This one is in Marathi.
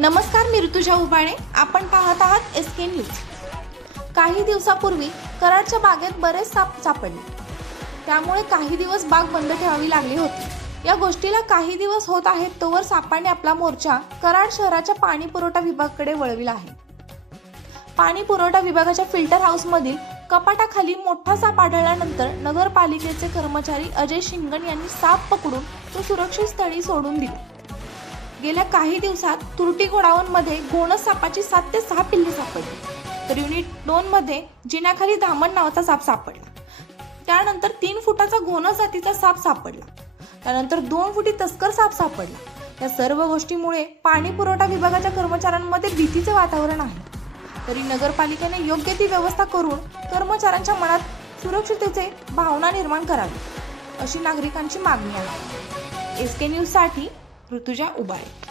नमस्कार मी ऋतुजा उबाणे. आपण पाहत आहात एस के न्यूज काही दिवसापूर्वी कराडच्या बागेत बरेच साप सापडले. त्यामुळे काही दिवस बाग बंद ठेवावी लागली होती. या गोष्टीला काही दिवस होत आहेत तोवर सापाने आपला मोर्चा कराड शहराच्या पाणी पुरवठा विभागाकडे वळविला आहे. पाणी पुरवठा विभागाच्या फिल्टर हाऊसमधील कपाटाखाली मोठा साप आढळल्यानंतर नगरपालिकेचे कर्मचारी अजय शिंगण यांनी साप पकडून तो सुरक्षित स्थळी सोडून दिला. गेल्या काही दिवसात तुरटी गोडावनमध्ये गोणस सापाची सात ते सहा पिल्ले सापडली. तर युनिट दोन मध्ये जिन्याखाली धामण नावाचा साप सापडला. त्यानंतर तीन फुटाचा घोणस जातीचा साप सापडला. त्यानंतर दोन फुटी तस्कर साप सापडला. या सर्व गोष्टीमुळे पाणी पुरवठा विभागाच्या कर्मचाऱ्यांमध्ये भीतीचे वातावरण आहे. तरी नगरपालिकेने योग्य ती व्यवस्था करून कर्मचाऱ्यांच्या मनात सुरक्षिततेचे भावना निर्माण करावी अशी नागरिकांची मागणी आहे. एस के न्यूजसाठी ऋतुजा उबाळे